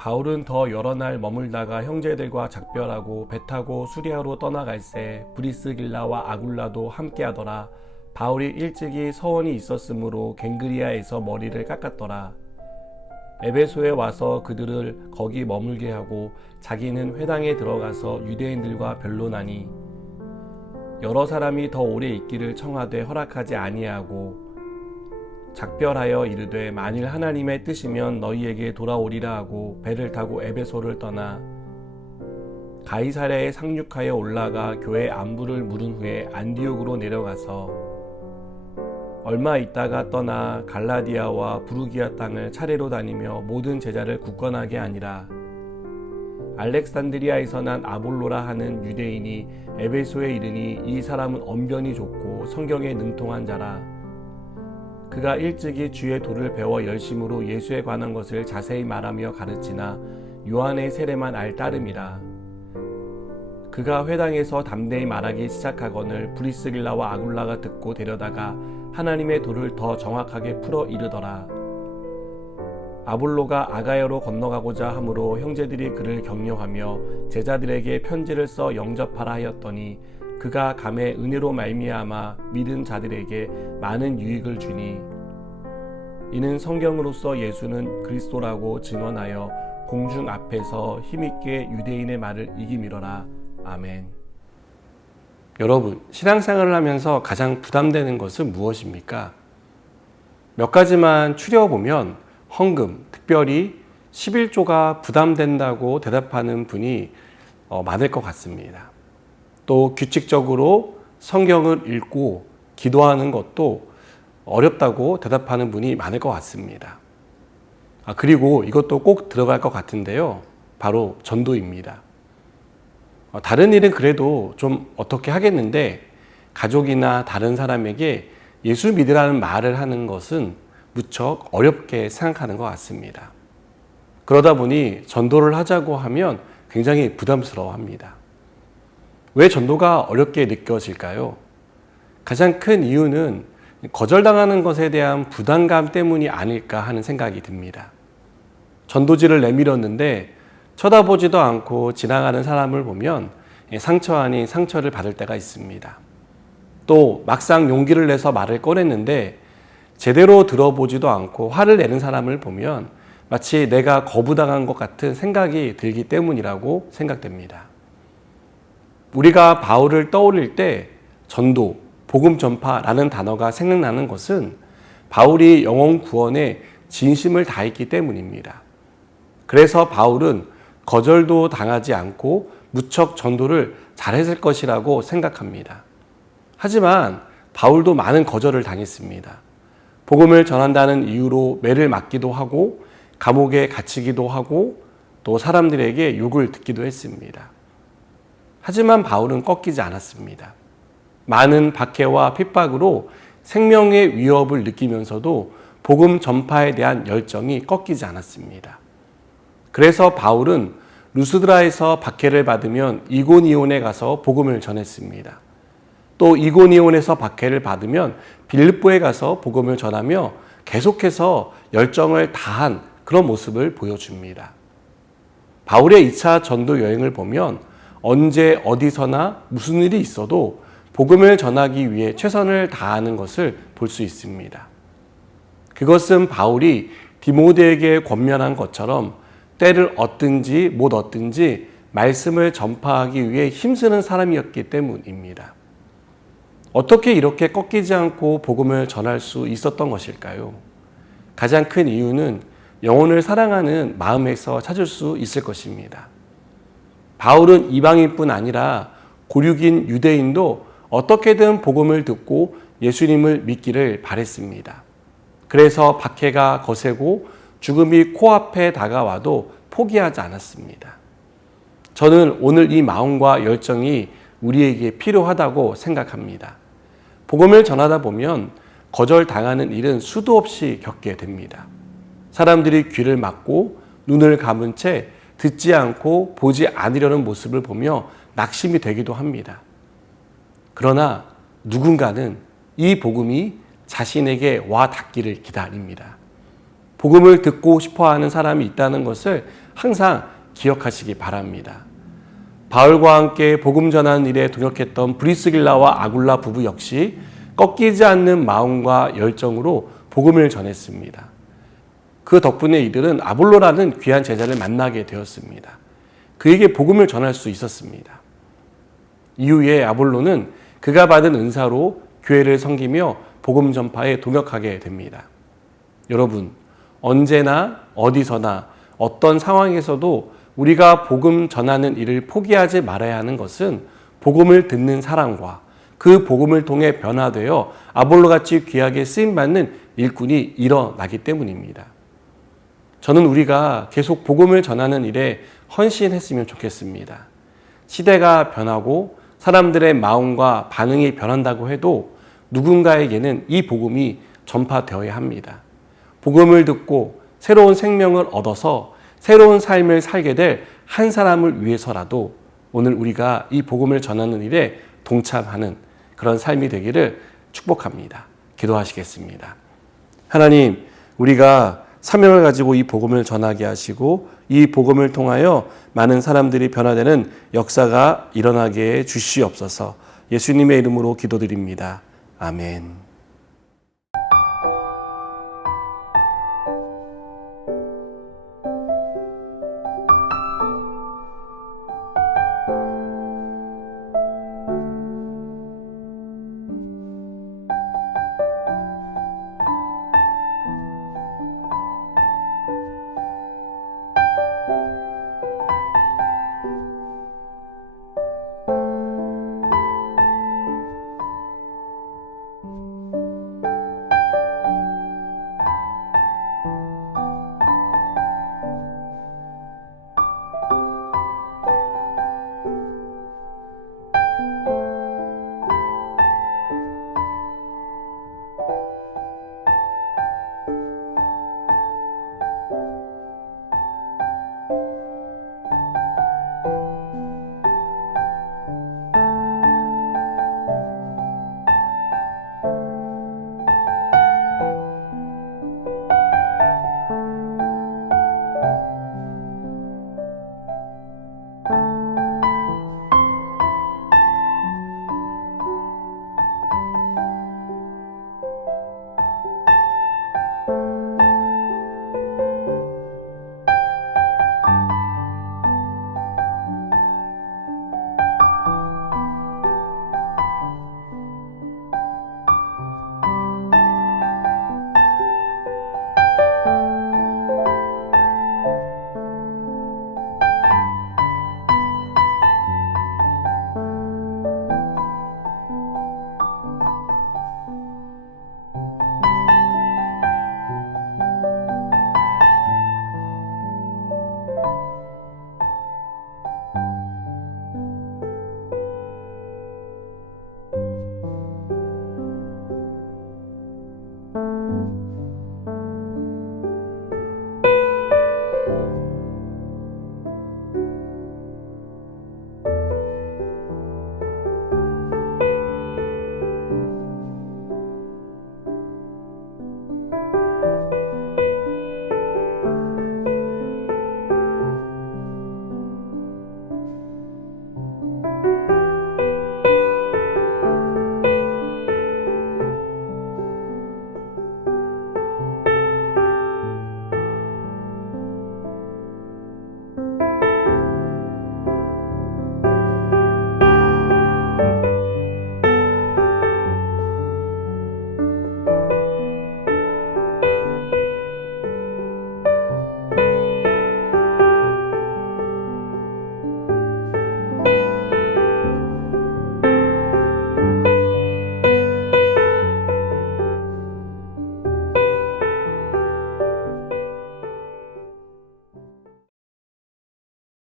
바울은 더 여러 날 머물다가 형제들과 작별하고 배 타고 수리아로 떠나갈새 브리스길라와 아굴라도 함께하더라. 바울이 일찍이 서원이 있었으므로 갱그리아에서 머리를 깎았더라. 에베소에 와서 그들을 거기 머물게 하고 자기는 회당에 들어가서 유대인들과 변론하니 여러 사람이 더 오래 있기를 청하되 허락하지 아니하고 작별하여 이르되 만일 하나님의 뜻이면 너희에게 돌아오리라 하고 배를 타고 에베소를 떠나 가이사랴에 상륙하여 올라가 교회 안부를 물은 후에 안디옥으로 내려가서 얼마 있다가 떠나 갈라디아와 부르기아 땅을 차례로 다니며 모든 제자를 굳건하게 하니라. 알렉산드리아에서 난 아볼로라 하는 유대인이 에베소에 이르니 이 사람은 언변이 좋고 성경에 능통한 자라. 그가 일찍이 주의 도를 배워 열심으로 예수에 관한 것을 자세히 말하며 가르치나 요한의 세례만 알 따름이라. 그가 회당에서 담대히 말하기 시작하거늘 브리스길라와 아굴라가 듣고 데려다가 하나님의 도를 더 정확하게 풀어 이르더라. 아볼로가 아가야로 건너가고자 하므로 형제들이 그를 격려하며 제자들에게 편지를 써 영접하라 하였더니 그가 감에 은혜로 말미암아 믿은 자들에게 많은 유익을 주니 이는 성경으로서 예수는 그리스도라고 증언하여 공중 앞에서 힘있게 유대인의 말을 이기미러라. 아멘. 여러분, 신앙생활을 하면서 가장 부담되는 것은 무엇입니까? 몇 가지만 추려보면 헌금, 특별히 11조가 부담된다고 대답하는 분이 많을 것 같습니다. 또 규칙적으로 성경을 읽고 기도하는 것도 어렵다고 대답하는 분이 많을 것 같습니다. 그리고 이것도 꼭 들어갈 것 같은데요. 바로 전도입니다. 다른 일은 그래도 좀 어떻게 하겠는데 가족이나 다른 사람에게 예수 믿으라는 말을 하는 것은 무척 어렵게 생각하는 것 같습니다. 그러다 보니 전도를 하자고 하면 굉장히 부담스러워합니다. 왜 전도가 어렵게 느껴질까요? 가장 큰 이유는 거절당하는 것에 대한 부담감 때문이 아닐까 하는 생각이 듭니다. 전도지를 내밀었는데 쳐다보지도 않고 지나가는 사람을 보면 상처 아닌 상처를 받을 때가 있습니다. 또 막상 용기를 내서 말을 꺼냈는데 제대로 들어보지도 않고 화를 내는 사람을 보면 마치 내가 거부당한 것 같은 생각이 들기 때문이라고 생각됩니다. 우리가 바울을 떠올릴 때 전도, 복음 전파라는 단어가 생각나는 것은 바울이 영혼 구원에 진심을 다했기 때문입니다. 그래서 바울은 거절도 당하지 않고 무척 전도를 잘했을 것이라고 생각합니다. 하지만 바울도 많은 거절을 당했습니다. 복음을 전한다는 이유로 매를 맞기도 하고 감옥에 갇히기도 하고 또 사람들에게 욕을 듣기도 했습니다. 하지만 바울은 꺾이지 않았습니다. 많은 박해와 핍박으로 생명의 위협을 느끼면서도 복음 전파에 대한 열정이 꺾이지 않았습니다. 그래서 바울은 루스드라에서 박해를 받으면 이고니온에 가서 복음을 전했습니다. 또 이고니온에서 박해를 받으면 빌립보에 가서 복음을 전하며 계속해서 열정을 다한 그런 모습을 보여줍니다. 바울의 2차 전도 여행을 보면 언제 어디서나 무슨 일이 있어도 복음을 전하기 위해 최선을 다하는 것을 볼 수 있습니다. 그것은 바울이 디모데에게 권면한 것처럼 때를 얻든지 못 얻든지 말씀을 전파하기 위해 힘쓰는 사람이었기 때문입니다. 어떻게 이렇게 꺾이지 않고 복음을 전할 수 있었던 것일까요? 가장 큰 이유는 영혼을 사랑하는 마음에서 찾을 수 있을 것입니다. 바울은 이방인뿐 아니라 고륙인 유대인도 어떻게든 복음을 듣고 예수님을 믿기를 바랬습니다. 그래서 박해가 거세고 죽음이 코앞에 다가와도 포기하지 않았습니다. 저는 오늘 이 마음과 열정이 우리에게 필요하다고 생각합니다. 복음을 전하다 보면 거절당하는 일은 수도 없이 겪게 됩니다. 사람들이 귀를 막고 눈을 감은 채 듣지 않고 보지 않으려는 모습을 보며 낙심이 되기도 합니다. 그러나 누군가는 이 복음이 자신에게 와 닿기를 기다립니다. 복음을 듣고 싶어하는 사람이 있다는 것을 항상 기억하시기 바랍니다. 바울과 함께 복음 전하는 일에 동역했던 브리스길라와 아굴라 부부 역시 꺾이지 않는 마음과 열정으로 복음을 전했습니다. 그 덕분에 이들은 아볼로라는 귀한 제자를 만나게 되었습니다. 그에게 복음을 전할 수 있었습니다. 이후에 아볼로는 그가 받은 은사로 교회를 섬기며 복음 전파에 동역하게 됩니다. 여러분, 언제나 어디서나 어떤 상황에서도 우리가 복음 전하는 일을 포기하지 말아야 하는 것은 복음을 듣는 사람과 그 복음을 통해 변화되어 아볼로같이 귀하게 쓰임받는 일꾼이 일어나기 때문입니다. 저는 우리가 계속 복음을 전하는 일에 헌신했으면 좋겠습니다. 시대가 변하고 사람들의 마음과 반응이 변한다고 해도 누군가에게는 이 복음이 전파되어야 합니다. 복음을 듣고 새로운 생명을 얻어서 새로운 삶을 살게 될 한 사람을 위해서라도 오늘 우리가 이 복음을 전하는 일에 동참하는 그런 삶이 되기를 축복합니다. 기도하시겠습니다. 하나님, 우리가 사명을 가지고 이 복음을 전하게 하시고 이 복음을 통하여 많은 사람들이 변화되는 역사가 일어나게 해 주시옵소서. 예수님의 이름으로 기도드립니다. 아멘.